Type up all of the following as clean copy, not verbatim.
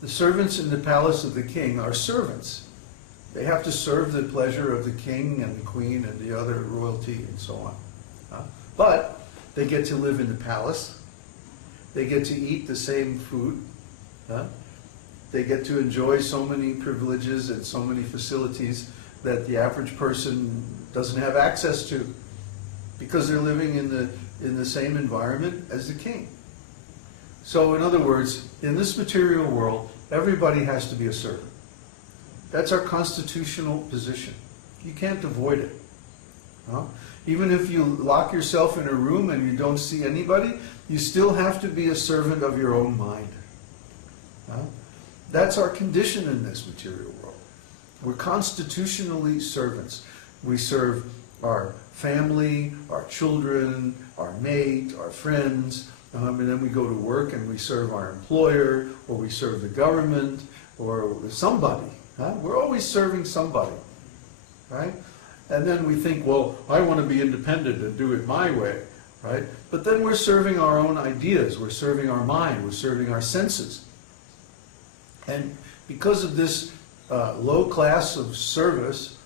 The servants in the palace of the king are servants. They have to serve the pleasure of the king and the queen and the other royalty and so on. But they get to live in the palace. They get to eat the same food. They get to enjoy so many privileges and so many facilities that the average person doesn't have access to, because they're living in the same environment as the king. So in other words, in this material world, everybody has to be a servant. That's our constitutional position. You can't avoid it. Even if you lock yourself in a room and you don't see anybody, you still have to be a servant of your own mind. That's our condition in this material world. We're constitutionally servants. We serve our family, our children, our mate, our friends, and then we go to work and we serve our employer, or we serve the government, or somebody. We're always serving somebody, right? And then we think, well, I want to be independent and do it my way, right? But then we're serving our own ideas, we're serving our mind, we're serving our senses. And because of this low class of service,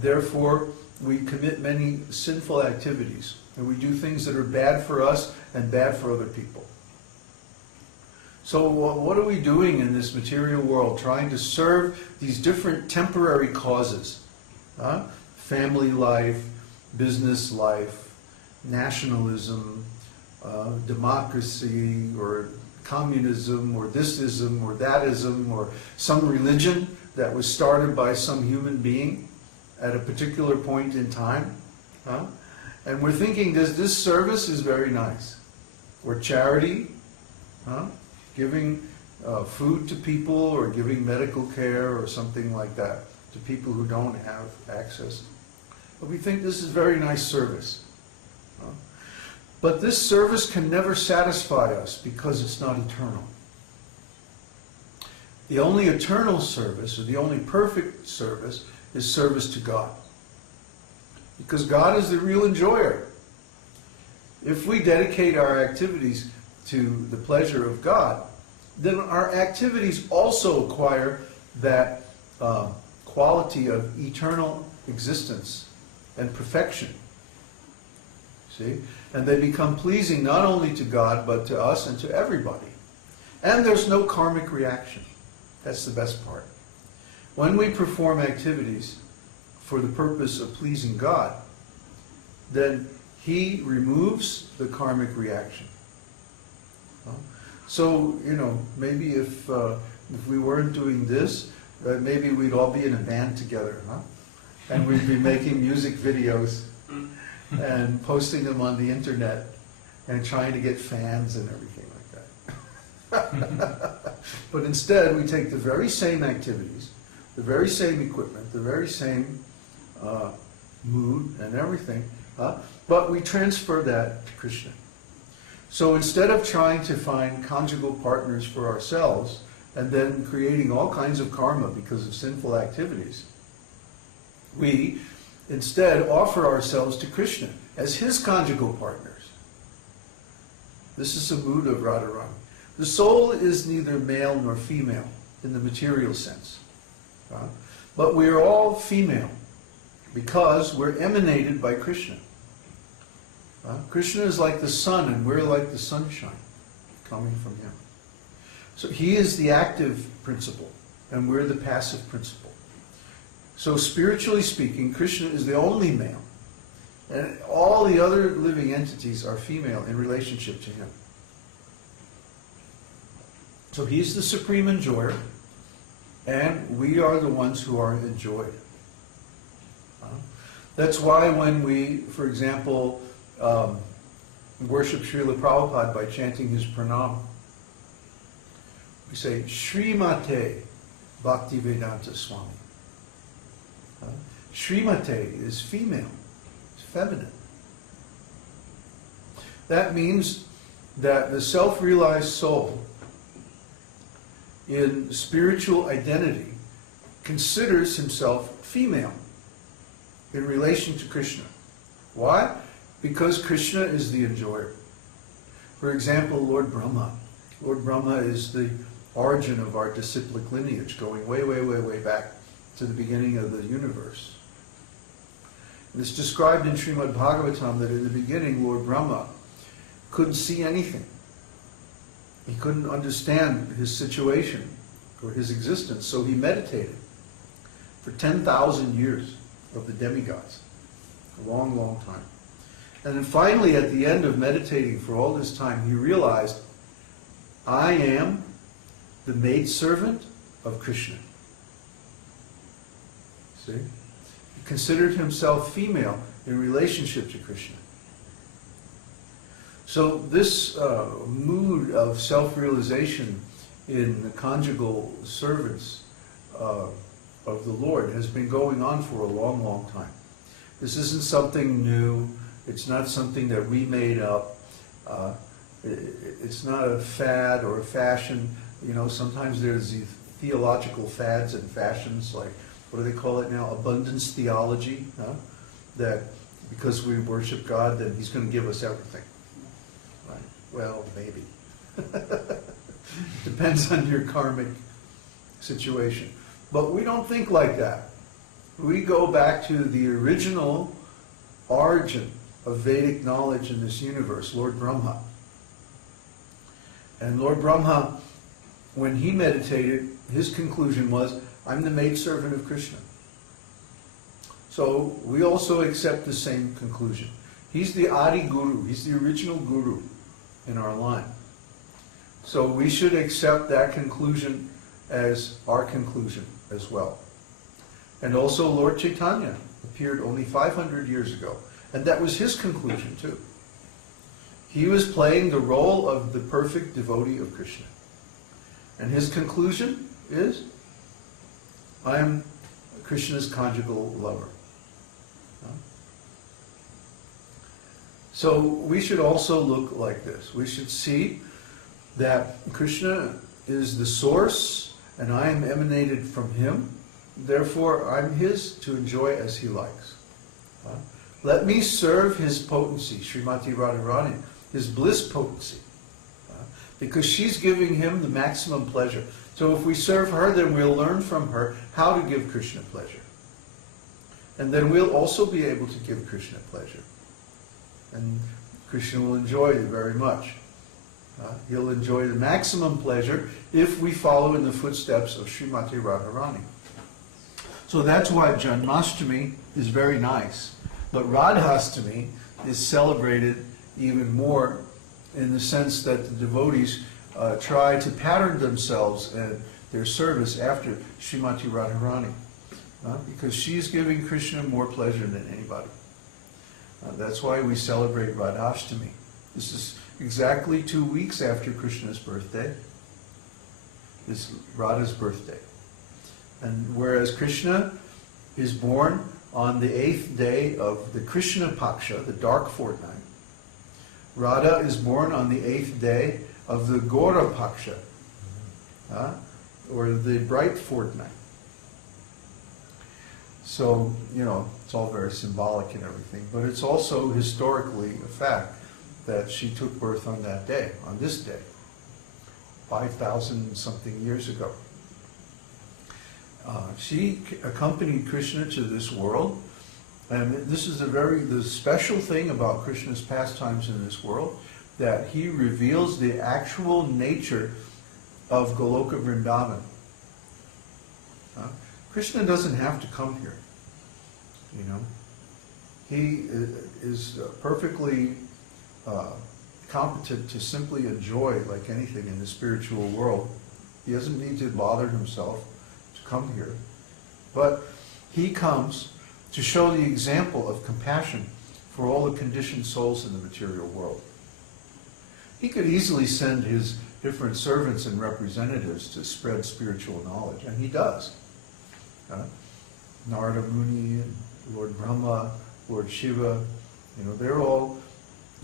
therefore, we commit many sinful activities, and we do things that are bad for us and bad for other people. So what are we doing in this material world, trying to serve these different temporary causes? Family life, business life, nationalism, democracy, or communism, or thisism, or thatism, or some religion that was started by some human being at a particular point in time. And we're thinking this service is very nice. Or charity, giving food to people, or giving medical care or something like that to people who don't have access. But we think this is very nice service. But this service can never satisfy us because it's not eternal. The only eternal service, or the only perfect service, is service to God. Because God is the real enjoyer. If we dedicate our activities to the pleasure of God, then our activities also acquire that quality of eternal existence and perfection. See? And they become pleasing not only to God, but to us and to everybody. And there's no karmic reaction. That's the best part. When we perform activities for the purpose of pleasing God, then He removes the karmic reaction. So, maybe if we weren't doing this, maybe we'd all be in a band together, and we'd be making music videos and posting them on the internet and trying to get fans and everything like that. But instead, we take the very same activities, the very same equipment, the very same mood and everything, but we transfer that to Krishna. So instead of trying to find conjugal partners for ourselves and then creating all kinds of karma because of sinful activities, we instead offer ourselves to Krishna as His conjugal partners. This is a mood of Radharāṇī. The soul is neither male nor female in the material sense. But we are all female because we're emanated by Krishna. Krishna is like the sun and we're like the sunshine coming from Him. So He is the active principle and we're the passive principle. So spiritually speaking, Krishna is the only male, and all the other living entities are female in relationship to Him. So He's the supreme enjoyer, and we are the ones who are enjoyed. That's why when we, for example, worship Srila Prabhupada by chanting his pranam, we say, Śrīmatī Bhaktivedanta Swami. Śrīmatī is female, it's feminine. That means that the self-realized soul in spiritual identity considers himself female in relation to Krishna. Why? Because Krishna is the enjoyer. For example, Lord Brahma. Lord Brahma is the origin of our disciplic lineage, going way, way, way, way back to the beginning of the universe. And it's described in Srimad Bhagavatam that in the beginning Lord Brahma couldn't see anything. He couldn't understand his situation or his existence, so he meditated for 10,000 years of the demigods. A long, long time. And then finally, at the end of meditating for all this time, he realized, I am the maidservant of Krishna. See? He considered himself female in relationship to Krishna. So this mood of self-realization in the conjugal service of the Lord has been going on for a long, long time. This isn't something new. It's not something that we made up. It's not a fad or a fashion. You know, sometimes there's these theological fads and fashions, like, what do they call it now? Abundance theology. Huh? That because we worship God, then He's going to give us everything. Right? Well, maybe. Depends on your karmic situation. But we don't think like that. We go back to the original origin of Vedic knowledge in this universe, Lord Brahma. And Lord Brahma, when he meditated, his conclusion was, I'm the maidservant of Krishna. So we also accept the same conclusion. He's the Adi Guru, he's the original Guru in our line. So we should accept that conclusion as our conclusion as well. And also Lord Chaitanya appeared only 500 years ago. And that was his conclusion too. He was playing the role of the perfect devotee of Krishna. And his conclusion is, I am Krishna's conjugal lover. So we should also look like this. We should see that Krishna is the source and I am emanated from him. Therefore, I'm his to enjoy as he likes. Let me serve his potency, Śrīmatī Rādhārāṇī, his bliss potency. Because she's giving him the maximum pleasure. So if we serve her, then we'll learn from her how to give Krishna pleasure. And then we'll also be able to give Krishna pleasure. And Krishna will enjoy it very much. He'll enjoy the maximum pleasure if we follow in the footsteps of Śrīmatī Rādhārāṇī. So that's why Janmashtami is very nice. But Radhastami is celebrated even more in the sense that the devotees try to pattern themselves and their service after Śrīmatī Rādhārāṇī. Because she's giving Krishna more pleasure than anybody. That's why we celebrate Radhastami. This is exactly 2 weeks after Krishna's birthday. It's Radha's birthday. And whereas Krishna is born on the 8th day of the Krishna Paksha, the dark fortnight, Radha is born on the 8th day of the Gora Paksha, or the bright fortnight. So, you know, it's all very symbolic and everything, but it's also historically a fact that she took birth on that day, on this day, 5,000 something years ago. She accompanied Krishna to this world, and this is the special thing about Krishna's pastimes in this world, that he reveals the actual nature of Goloka Vṛndāvana. Krishna doesn't have to come here, you know. He is perfectly competent to simply enjoy like anything in the spiritual world. He doesn't need to bother himself to come here. But he comes to show the example of compassion for all the conditioned souls in the material world. He could easily send his different servants and representatives to spread spiritual knowledge, and he does. Narada Muni, and Lord Brahma, Lord Shiva, you know, they're all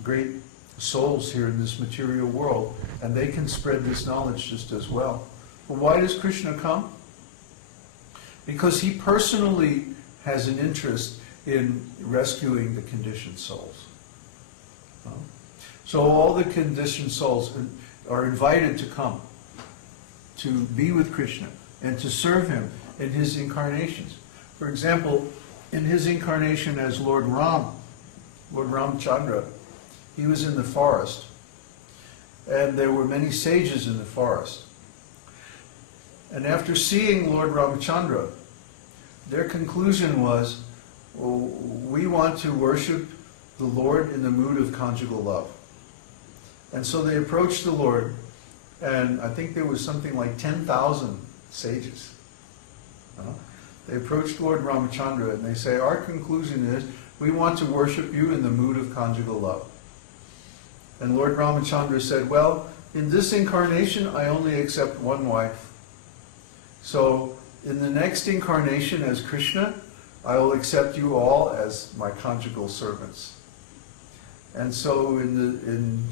great souls here in this material world, and they can spread this knowledge just as well. But why does Krishna come? Because he personally has an interest in rescuing the conditioned souls. So all the conditioned souls are invited to come to be with Krishna and to serve him in his incarnations. For example, in his incarnation as Lord Ramchandra, he was in the forest, and there were many sages in the forest. And after seeing Lord Ramchandra, their conclusion was, well, we want to worship the Lord in the mood of conjugal love. And so they approached the Lord, and I think there was something like 10,000 sages. They approached Lord Ramchandra and they say, our conclusion is, we want to worship you in the mood of conjugal love. And Lord Ramchandra said, well, in this incarnation I only accept one wife. So in the next incarnation as Krishna, I will accept you all as my conjugal servants. And so in